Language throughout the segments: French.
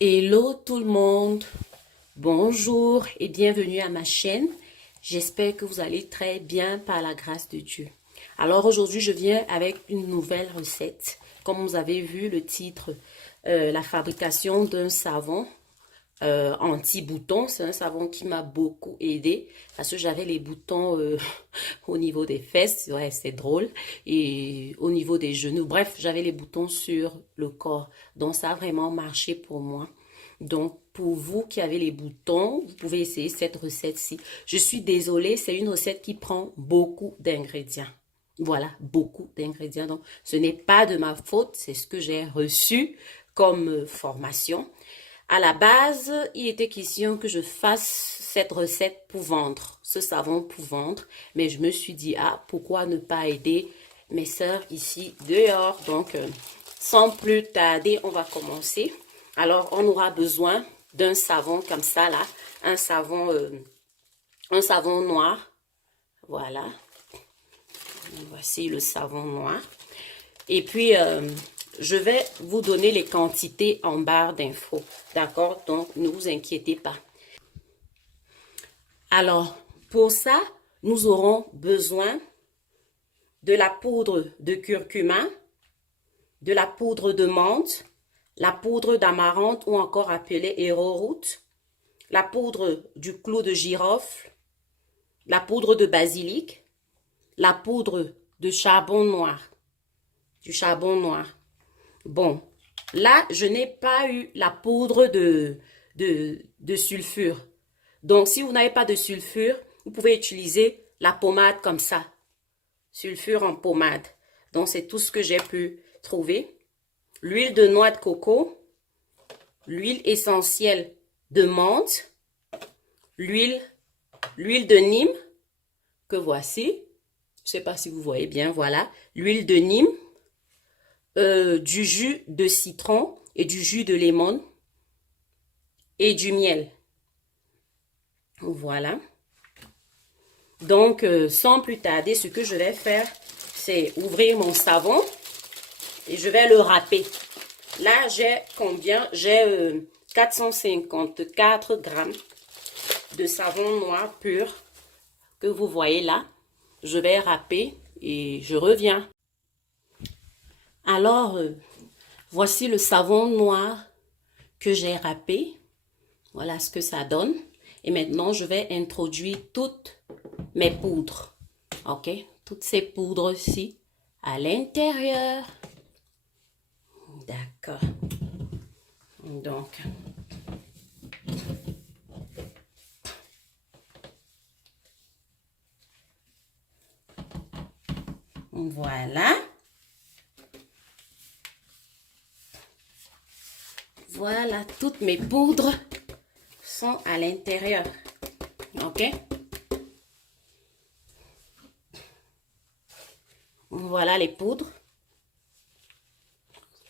Hello tout le monde, bonjour et bienvenue à ma chaîne. J'espère que vous allez très bien par la grâce de Dieu. Alors aujourd'hui, je viens avec une nouvelle recette. Comme vous avez vu le titre, la fabrication d'un savon anti-boutons. C'est un savon qui m'a beaucoup aidé parce que j'avais les boutons au niveau des fesses, ouais, c'est drôle, et au niveau des genoux. Bref, j'avais les boutons sur le corps. Donc ça a vraiment marché pour moi. Donc, pour vous qui avez les boutons, vous pouvez essayer cette recette-ci. Je suis désolée, c'est une recette qui prend beaucoup d'ingrédients. Voilà, beaucoup d'ingrédients. Donc, ce n'est pas de ma faute, c'est ce que j'ai reçu comme formation. À la base, il était question que je fasse cette recette pour vendre, ce savon pour vendre. Mais je me suis dit, ah, pourquoi ne pas aider mes sœurs ici dehors? Donc, sans plus tarder, on va commencer. Alors, on aura besoin d'un savon comme ça, là. Un savon noir. Voilà. Voici le savon noir. Et puis, je vais vous donner les quantités en barre d'infos. D'accord? Donc, ne vous inquiétez pas. Alors, pour ça, nous aurons besoin de la poudre de curcuma, de la poudre de menthe, la poudre d'amarante ou encore appelée arrowroot, la poudre du clou de girofle, la poudre de basilic, la poudre de charbon noir, du charbon noir. Bon, là, je n'ai pas eu la poudre de sulfure. Donc, si vous n'avez pas de sulfure, vous pouvez utiliser la pommade comme ça. Sulfure en pommade. Donc, c'est tout ce que j'ai pu trouver. L'huile de noix de coco, l'huile essentielle de menthe, l'huile de Nîmes, que voici. Je ne sais pas si vous voyez bien, voilà. L'huile de Nîmes, du jus de citron et du jus de lemon et du miel. Voilà. Donc, sans plus tarder, ce que je vais faire, c'est ouvrir mon savon et je vais le râper. Là, j'ai combien? J'ai 454 grammes de savon noir pur que vous voyez là. Je vais râper et je reviens. Alors, voici le savon noir que j'ai râpé. Voilà ce que ça donne. Et maintenant, je vais introduire toutes mes poudres. OK? Toutes ces poudres-ci à l'intérieur. D'accord. Donc, voilà. Voilà, toutes mes poudres sont à l'intérieur. OK? Voilà les poudres.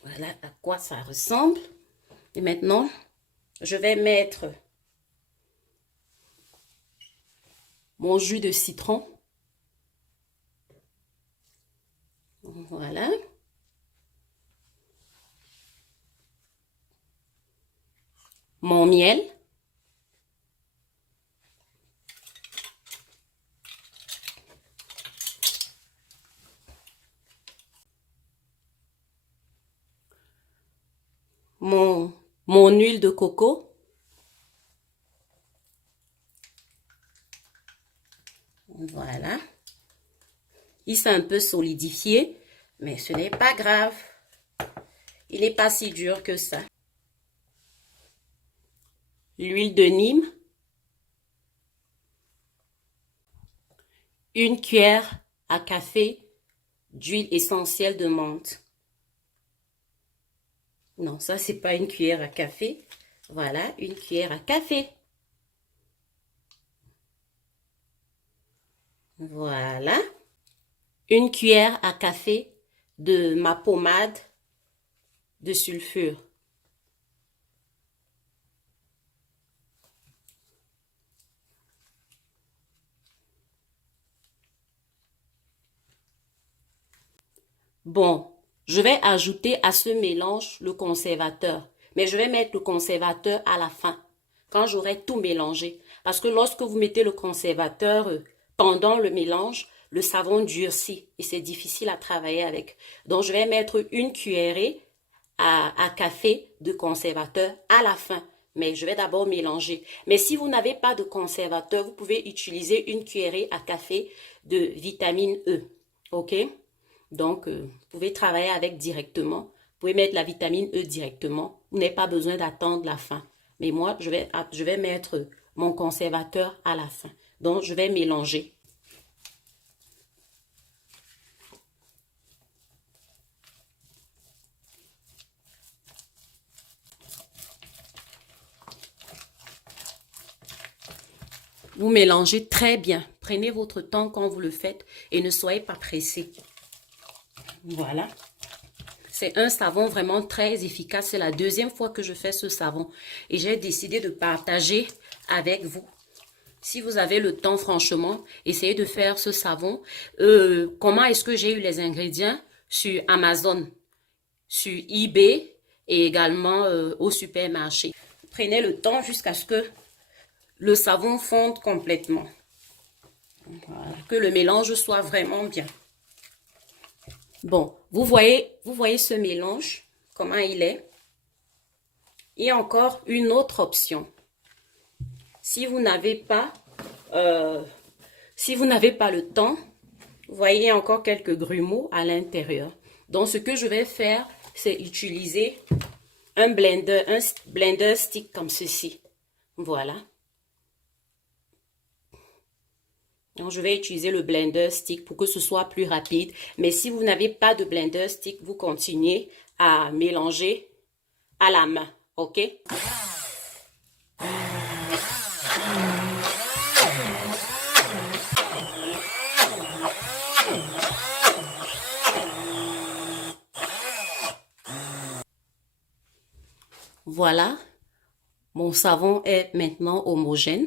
Voilà à quoi ça ressemble. Et maintenant, je vais mettre mon jus de citron. Voilà. Mon miel. Mon huile de coco. Voilà. Il s'est un peu solidifié, mais ce n'est pas grave. Il n'est pas si dur que ça. L'huile de Nîmes. Une cuillère à café d'huile essentielle de menthe. Non, ça, c'est pas une cuillère à café. Voilà, une cuillère à café. Voilà. Une cuillère à café de ma pommade de sulfure. Bon, je vais ajouter à ce mélange le conservateur. Mais je vais mettre le conservateur à la fin, quand j'aurai tout mélangé. Parce que lorsque vous mettez le conservateur pendant le mélange, le savon durcit et c'est difficile à travailler avec. Donc, je vais mettre une cuillerée à café de conservateur à la fin. Mais je vais d'abord mélanger. Mais si vous n'avez pas de conservateur, vous pouvez utiliser une cuillerée à café de vitamine E. OK? Donc, vous pouvez travailler avec directement. Vous pouvez mettre la vitamine E directement. Vous n'avez pas besoin d'attendre la fin. Mais moi, je vais mettre mon conservateur à la fin. Donc, je vais mélanger. Vous mélangez très bien. Prenez votre temps quand vous le faites et ne soyez pas pressé. Voilà. C'est un savon vraiment très efficace. C'est la deuxième fois que je fais ce savon. Et j'ai décidé de partager avec vous. Si vous avez le temps, franchement, essayez de faire ce savon. Comment est-ce que j'ai eu les ingrédients? Sur Amazon, sur eBay et également au supermarché. Prenez le temps jusqu'à ce que le savon fonde complètement. Voilà, que le mélange soit vraiment bien. Bon, vous voyez ce mélange, comment il est. Il y a encore une autre option. Si vous n'avez pas le temps, vous voyez encore quelques grumeaux à l'intérieur. Donc, ce que je vais faire, c'est utiliser un blender stick comme ceci. Voilà. Donc, je vais utiliser le blender stick pour que ce soit plus rapide. Mais si vous n'avez pas de blender stick, vous continuez à mélanger à la main. OK? Voilà. Mon savon est maintenant homogène.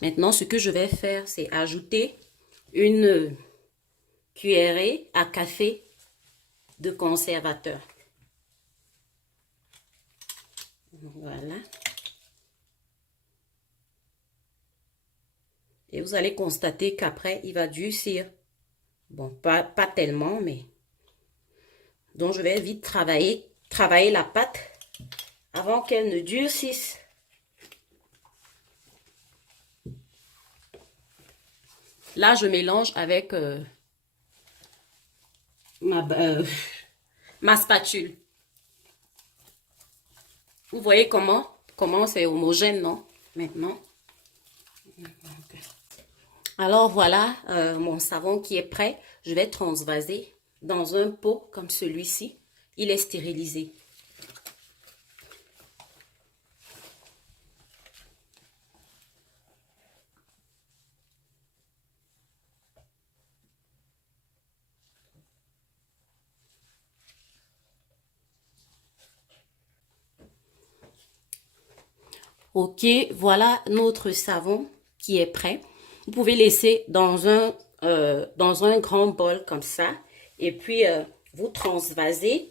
Maintenant, ce que je vais faire, c'est ajouter une cuillerée à café de conservateur. Voilà. Et vous allez constater qu'après, il va durcir. Bon, pas tellement, mais... Donc, je vais vite travailler la pâte avant qu'elle ne durcisse. Là, je mélange avec ma spatule. Vous voyez comment c'est homogène, non? Maintenant. Alors, voilà mon savon qui est prêt. Je vais transvaser dans un pot comme celui-ci. Il est stérilisé. Ok, voilà notre savon qui est prêt. Vous pouvez laisser dans un grand bol comme ça. Et puis, vous transvasez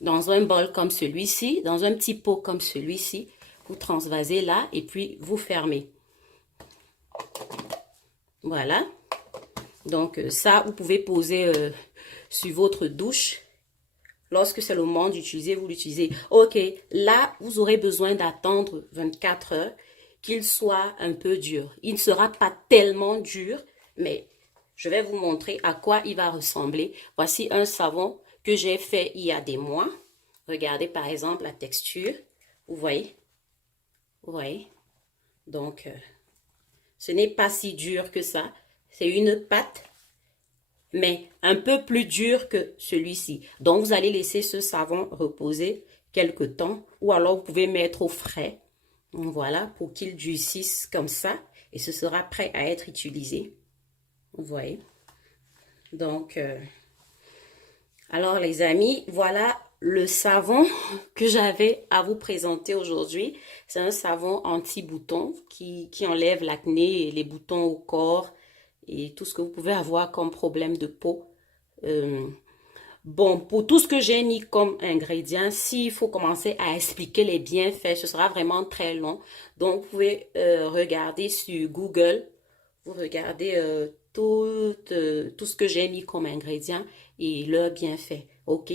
dans un bol comme celui-ci, dans un petit pot comme celui-ci. Vous transvasez là et puis vous fermez. Voilà. Donc, ça, vous pouvez poser sur votre douche. Lorsque c'est le moment d'utiliser, vous l'utilisez. Ok, là, vous aurez besoin d'attendre 24 heures qu'il soit un peu dur. Il ne sera pas tellement dur, mais je vais vous montrer à quoi il va ressembler. Voici un savon que j'ai fait il y a des mois. Regardez par exemple la texture. Vous voyez? Vous voyez? Donc, ce n'est pas si dur que ça. C'est une pâte, mais un peu plus dur que celui-ci. Donc, vous allez laisser ce savon reposer quelque temps ou alors vous pouvez mettre au frais. Voilà, pour qu'il durcisse comme ça et ce sera prêt à être utilisé. Vous voyez? Donc, alors les amis, voilà le savon que j'avais à vous présenter aujourd'hui. C'est un savon anti-boutons qui enlève l'acné et les boutons au corps et tout ce que vous pouvez avoir comme problème de peau. Bon, pour tout ce que j'ai mis comme ingrédients, s'il faut commencer à expliquer les bienfaits, ce sera vraiment très long. Donc, vous pouvez regarder sur Google, vous regardez tout ce que j'ai mis comme ingrédients et leurs bienfaits. OK?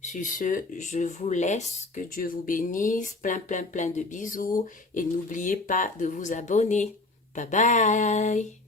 Sur ce, je vous laisse. Que Dieu vous bénisse. Plein, plein, plein de bisous. Et n'oubliez pas de vous abonner. Bye bye.